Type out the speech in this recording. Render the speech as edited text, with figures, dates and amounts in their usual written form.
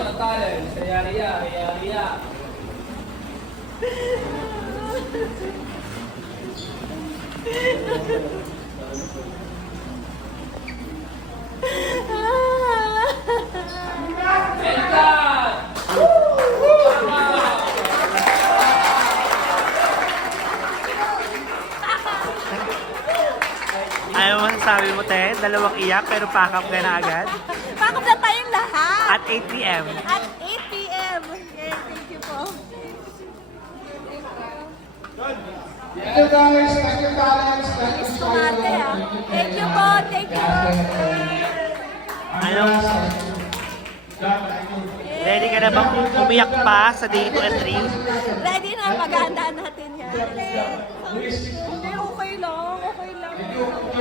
Got Talent. Saya Ria, Ria, Ria. Ano masasabi mo, Te? Dalawang iyak pero pack up ka na agad? Pakap na tayong lahat. At 8 p.m. At 8 p.m. Okay, thank you po. Thank you guys, thank you talents, thank you Miss ko ate ah. Thank you po, thank you. Anong, ready ka na bang umiyak pa sa day 2 and 3? Ready na, magandaan natin yan. Hindi, okay lang, okay lang.